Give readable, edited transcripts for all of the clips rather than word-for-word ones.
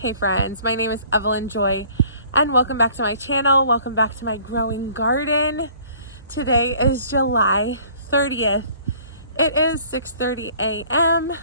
Hey friends, my name is Evelyn Joy and welcome back to my channel. Welcome back to my growing garden. Today is July 30th. It is 6:30 a.m.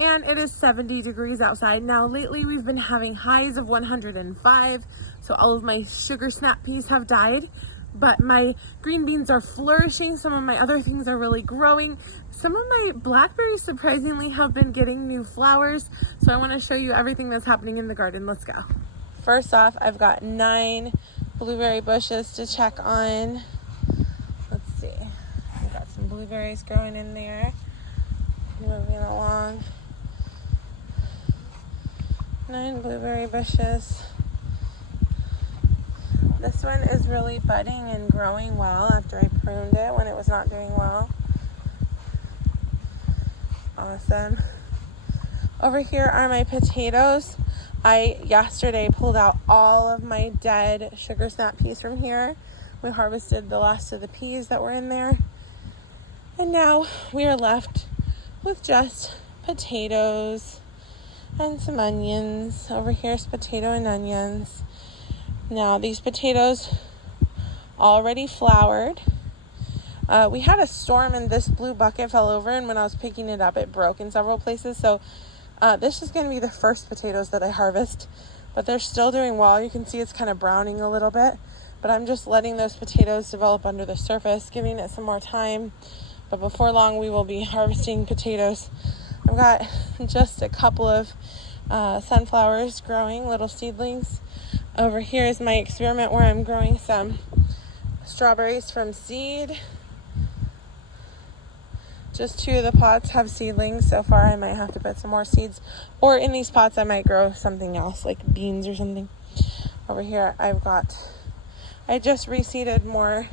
and it is 70 degrees outside. Now lately we've been having highs of 105, so all of my sugar snap peas have died, but my green beans are flourishing. Some of my other things are really growing. Some of my blackberries surprisingly have been getting new flowers, so I want to show you everything that's happening in the garden. Let's go. First off, I've got 9 blueberry bushes to check on. Let's see. I've got some blueberries growing in there. Moving along. 9 blueberry bushes. This one is really budding and growing well after I pruned it when it was not doing well. Awesome. Over here are my potatoes. I yesterday pulled out all of my dead sugar snap peas from here. We harvested the last of the peas that were in there. And now we are left with just potatoes and some onions. Over here is potato and onions. Now these potatoes already flowered. We had a storm and this blue bucket fell over, and when I was picking it up it broke in several places. So this is going to be the first potatoes that I harvest, but they're still doing well. You can see it's kind of browning a little bit, but I'm just letting those potatoes develop under the surface, giving it some more time. But before long we will be harvesting potatoes. I've got just a couple of sunflowers growing, little seedlings. Over here is my experiment where I'm growing some strawberries from seed. Just 2 of the pots have seedlings so far. I might have to put some more seeds, or in these pots I might grow something else like beans or something. Over here I just reseeded more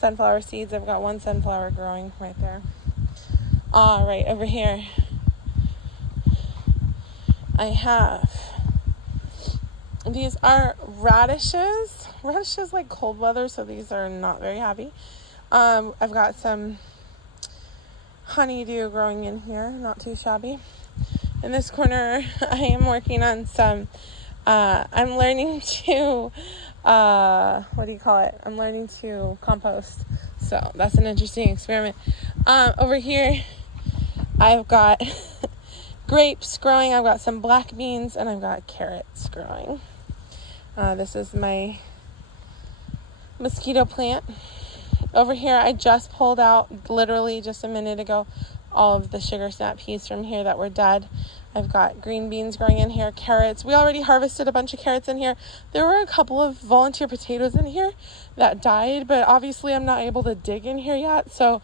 sunflower seeds. I've got 1 sunflower growing right there. All right, over here I have, these are radishes. Radishes like cold weather, so these are not very happy. I've got some honeydew growing in here, not too shabby. In this corner I am working on some I'm learning to I'm learning to compost, so that's an interesting experiment. Over here I've got grapes growing, I've got some black beans, and I've got carrots growing. This is my mosquito plant. Over here I just pulled out, literally just a minute ago, all of the sugar snap peas from here that were dead. I've got green beans growing in here, carrots. We already harvested a bunch of carrots in here. There were a couple of volunteer potatoes in here that died, but obviously I'm not able to dig in here yet, so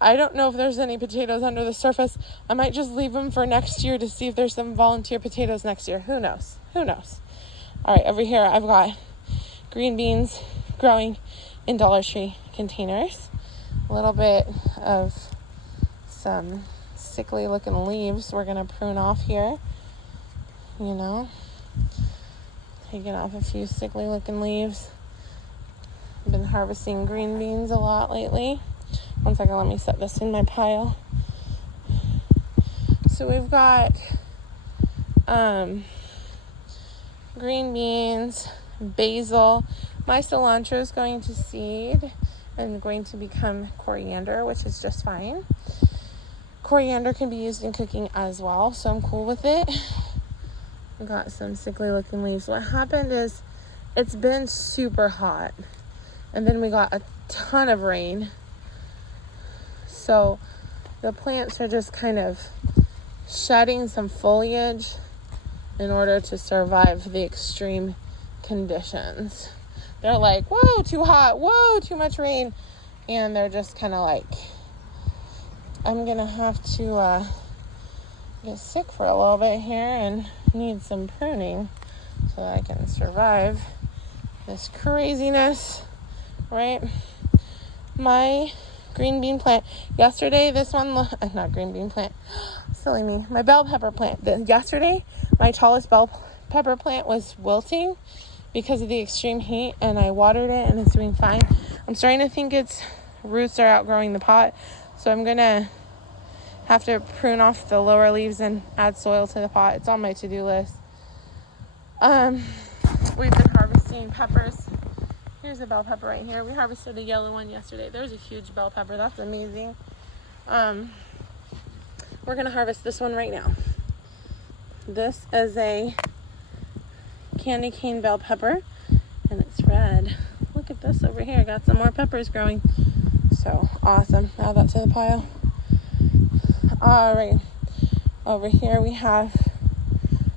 I don't know if there's any potatoes under the surface. I might just leave them for next year to see if there's some volunteer potatoes next year. Who knows? Who knows? All right, over here I've got green beans growing in Dollar Tree containers. A little bit of some sickly looking leaves we're going to prune off here. You know, taking off a few sickly looking leaves. I've been harvesting green beans a lot lately. One second, let me set this in my pile. So we've got green beans, basil. My cilantro is going to seed and going to become coriander, which is just fine. Coriander can be used in cooking as well, so I'm cool with it. I've got some sickly looking leaves. What happened is it's been super hot, and then we got a ton of rain. So the plants are just kind of shedding some foliage in order to survive the extreme conditions. They're like, whoa, too hot, whoa, too much rain. And they're just kind of like, I'm going to have to get sick for a little bit here and need some pruning so that I can survive this craziness, right? My green bean plant, yesterday, this one, not green bean plant, silly me, my bell pepper plant. Yesterday, my tallest bell pepper plant was wilting because of the extreme heat, and I watered it and it's doing fine. I'm starting to think its roots are outgrowing the pot, so I'm gonna have to prune off the lower leaves and add soil to the pot. It's on my to-do list. We've been harvesting peppers. Here's a bell pepper right here. We harvested a yellow one yesterday. There's a huge bell pepper. That's amazing. We're gonna harvest this one right now. This is a candy cane bell pepper, and it's red. Look at this over here. Got some more peppers growing. So awesome. Add that to the pile. All right. Over here we have,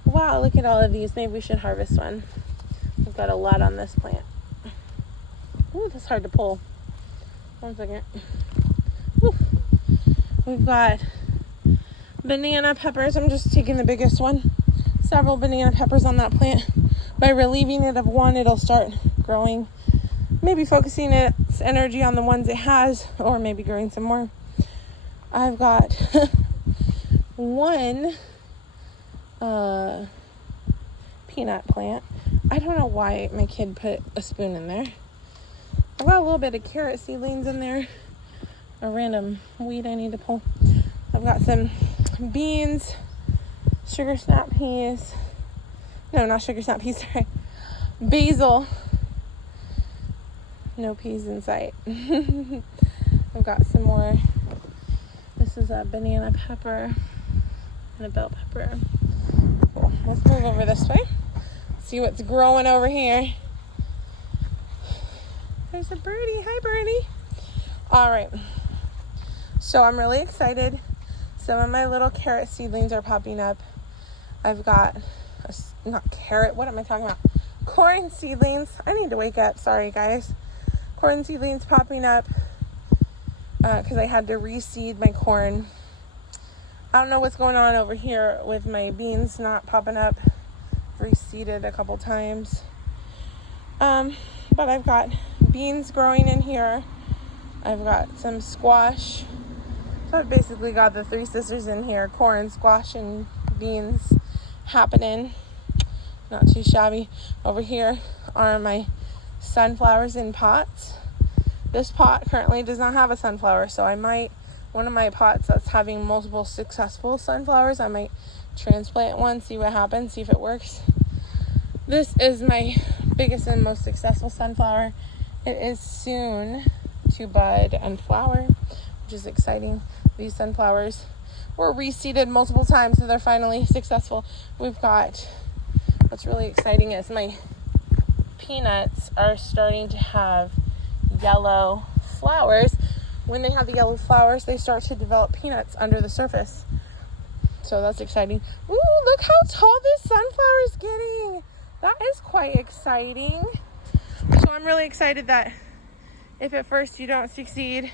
wow, look at all of these. Maybe we should harvest one. We've got a lot on this plant. Ooh, that's hard to pull. 1 second. Ooh. We've got banana peppers. I'm just taking the biggest one. Several banana peppers on that plant. By relieving it of one, it'll start growing. Maybe focusing its energy on the ones it has, or maybe growing some more. I've got one peanut plant. I don't know why my kid put a spoon in there. I've got a little bit of carrot seedlings in there. A random weed I need to pull. I've got some beans, sugar snap peas. No, not sugar snap peas, sorry. Basil. No peas in sight. I've got some more. This is a banana pepper and a bell pepper. Cool. Let's move over this way. See what's growing over here. There's a birdie. Hi, birdie. All right. So I'm really excited. Some of my little carrot seedlings are popping up. I've got, not carrot, what am I talking about? Corn seedlings. I need to wake up. Sorry, guys. Corn seedlings popping up because I had to reseed my corn. I don't know what's going on over here with my beans not popping up. Reseeded a couple times. But I've got beans growing in here. I've got some squash. So I've basically got the three sisters in here. Corn, squash, and beans happening. Not too shabby. Over here are my sunflowers in pots. This pot currently does not have a sunflower, so I might, one of my pots that's having multiple successful sunflowers, I might transplant one, see what happens, see if it works. This is my biggest and most successful sunflower. It is soon to bud and flower, which is exciting. These sunflowers were reseeded multiple times, so they're finally successful. We've got, what's really exciting is my peanuts are starting to have yellow flowers. When they have the yellow flowers, they start to develop peanuts under the surface. So that's exciting. Ooh, look how tall this sunflower is getting. That is quite exciting. So I'm really excited that if at first you don't succeed,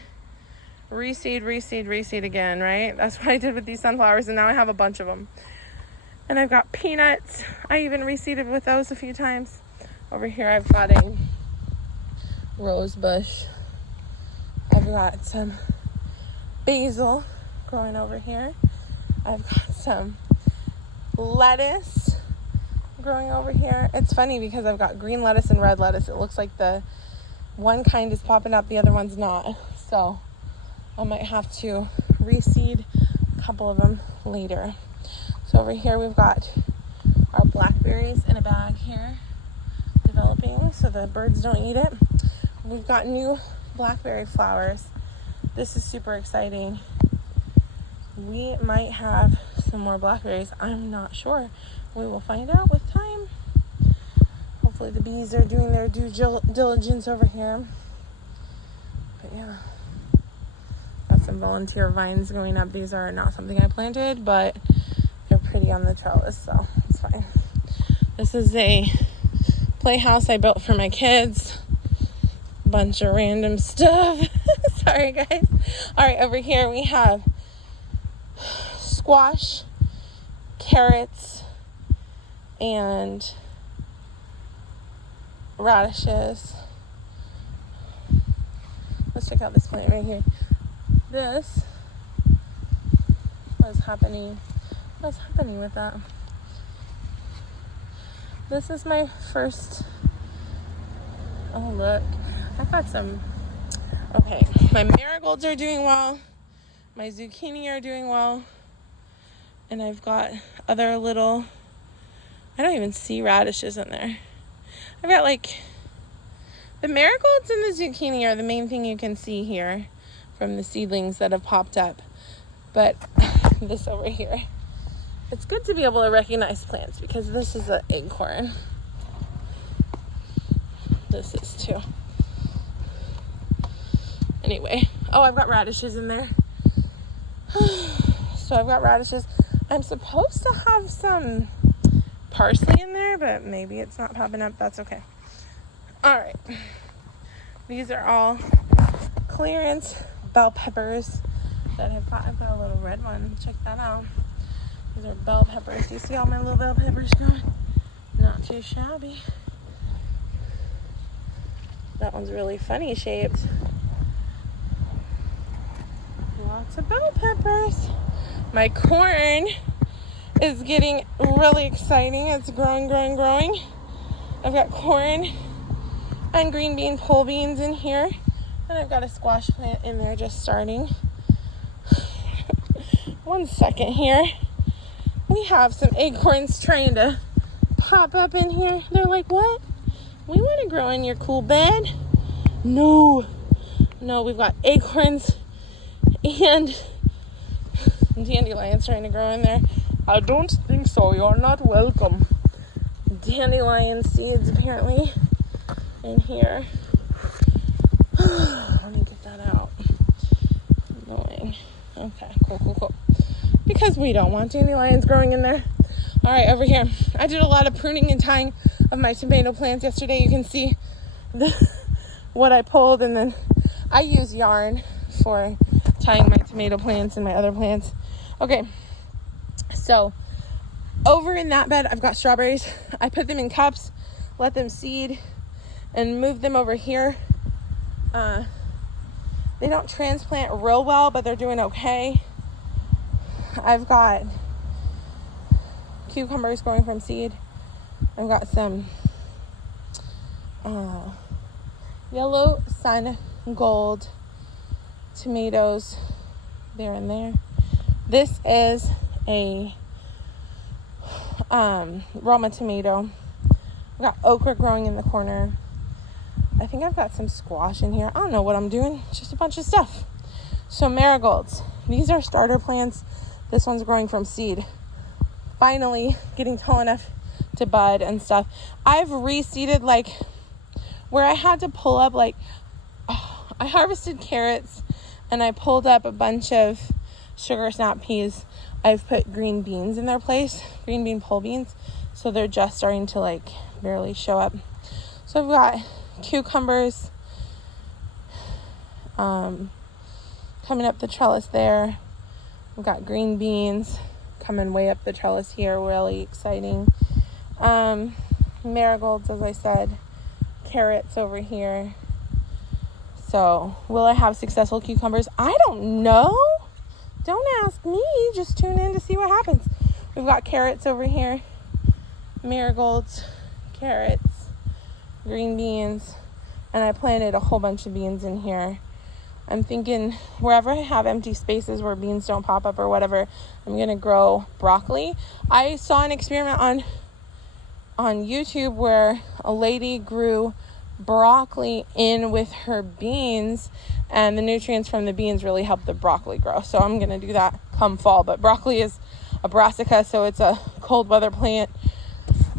reseed again, right? That's what I did with these sunflowers, and now I have a bunch of them. And I've got peanuts. I even reseeded with those a few times. Over here I've got a rose bush. I've got some basil growing over here. I've got some lettuce growing over here. It's funny because I've got green lettuce and red lettuce. It looks like the one kind is popping up, the other one's not. So I might have to reseed a couple of them later. So over here we've got our blackberries in a bag here developing so the birds don't eat it. We've got new blackberry flowers. This is super exciting. We might have some more blackberries. I'm not sure. We will find out with time. Hopefully the bees are doing their due diligence over here. But yeah, got some volunteer vines going up. These are not something I planted, but they're pretty on the trellis, so it's fine. This is a playhouse I built for my kids. Bunch of random stuff. Sorry, guys. All right, over here we have squash, carrots, and radishes. Let's check out this plant right here. This, what's happening with that? This is my first, oh look, I've got some, okay, my marigolds are doing well, my zucchini are doing well, and I've got other little I don't even see radishes in there. I've got like, the marigolds and the zucchini are the main thing you can see here from the seedlings that have popped up. But this over here, it's good to be able to recognize plants because this is an acorn. This is too. Anyway, oh, I've got radishes in there. So I've got radishes. I'm supposed to have some parsley in there, but maybe it's not popping up. That's okay. All right. These are all clearance bell peppers that I've got. I've got a little red one. Check that out. These are bell peppers. You see all my little bell peppers growing? Not too shabby. That one's really funny shaped. Lots of bell peppers. My corn is getting really exciting. It's growing. I've got corn and green bean pole beans in here. And I've got a squash plant in there just starting. 1 second here. We have some acorns trying to pop up in here. They're like, what? We want to grow in your cool bed. No, we've got acorns and dandelions trying to grow in there. I don't think so. You're not welcome. Dandelion seeds apparently in here. Let me get that out. Annoying. Okay, cool. Because we don't want dandelions growing in there. All right, over here. I did a lot of pruning and tying of my tomato plants yesterday. You can see what I pulled, and then I use yarn for tying my tomato plants and my other plants. Okay, so over in that bed, I've got strawberries. I put them in cups, let them seed, and move them over here. They don't transplant real well, but they're doing okay. I've got cucumbers growing from seed. I've got some yellow sun gold tomatoes there and there. This is a Roma tomato. I've got okra growing in the corner. I think I've got some squash in here. I don't know what I'm doing. Just a bunch of stuff. So marigolds. These are starter plants. This one's growing from seed. Finally getting tall enough to bud and stuff. I've reseeded, like, where I had to pull up, like, I harvested carrots and I pulled up a bunch of sugar snap peas. I've put green beans in their place, green bean pole beans, so they're just starting to, like, barely show up. So I've got cucumbers coming up the trellis there. We've got green beans coming way up the trellis here, really exciting. Marigolds, as I said, carrots over here. So, will I have successful cucumbers? I don't know. Don't ask me. Just tune in to see what happens. We've got carrots over here, marigolds, carrots, green beans, and I planted a whole bunch of beans in here. I'm thinking wherever I have empty spaces where beans don't pop up or whatever, I'm going to grow broccoli. I saw an experiment on YouTube where a lady grew broccoli in with her beans, and the nutrients from the beans really helped the broccoli grow. So I'm going to do that come fall. But broccoli is a brassica, so it's a cold weather plant.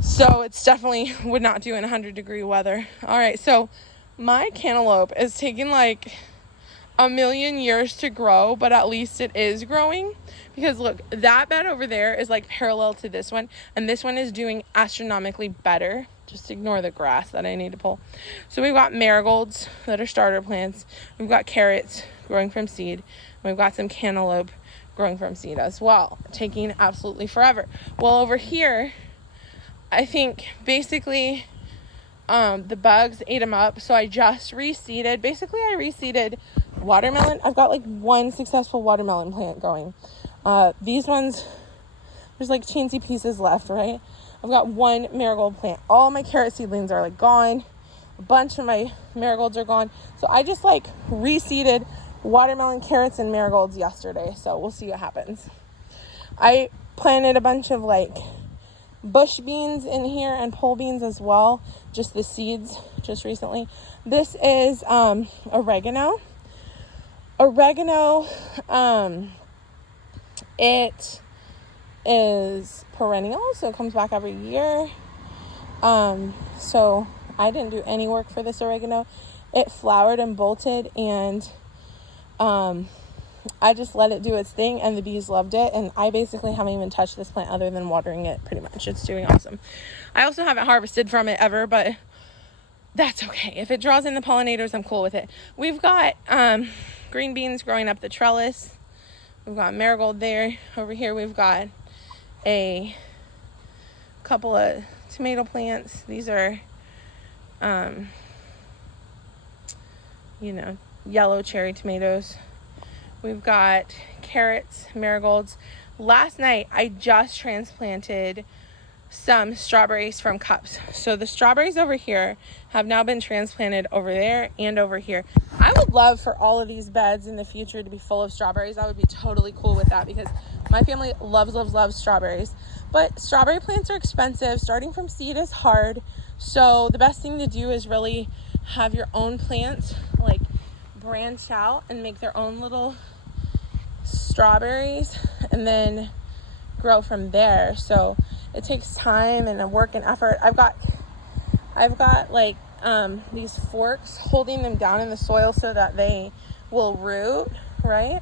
So it's definitely would not do in 100-degree weather. All right, so my cantaloupe is taking like a million years to grow, but at least it is growing. Because look, that bed over there is like parallel to this one, and this one is doing astronomically better. Just ignore the grass that I need to pull. So we've got marigolds that are starter plants. We've got carrots growing from seed. We've got some cantaloupe growing from seed as well, taking absolutely forever. Well, over here, I think basically the bugs ate them up, so I just reseeded. Basically, I reseeded watermelon. I've got like one successful watermelon plant going. These ones, there's like teensy pieces left, right? I've got one marigold plant. All my carrot seedlings are like gone. A bunch of my marigolds are gone. So I just like reseeded watermelon, carrots, and marigolds yesterday. So we'll see what happens. I planted a bunch of like bush beans in here and pole beans as well, just the seeds, just recently. This is oregano. It is perennial, so it comes back every year. So I didn't do any work for this oregano. It flowered and bolted, and I just let it do its thing, and the bees loved it. And I basically haven't even touched this plant other than watering it. Pretty much, it's doing awesome. I also haven't harvested from it ever, but that's okay. If it draws in the pollinators, I'm cool with it. We've got green beans growing up the trellis. We've got marigold there. Over here we've got a couple of tomato plants. These are yellow cherry tomatoes. We've got carrots, marigolds. Last night I just transplanted some strawberries from cups. So the strawberries over here have now been transplanted over there and over here. I would love for all of these beds in the future to be full of strawberries. I would be totally cool with that because my family loves strawberries. But strawberry plants are expensive. Starting from seed is hard. So the best thing to do is really have your own plants, like branch out and make their own little strawberries and then grow from there. So it takes time and work and effort. I've got like these forks holding them down in the soil so that they will root, right?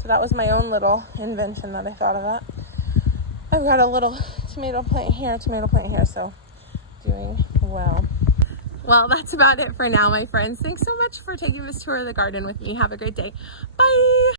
So that was my own little invention that I thought of that. I've got a little tomato plant here, so doing well. Well, that's about it for now, my friends. Thanks so much for taking this tour of the garden with me. Have a great day. Bye.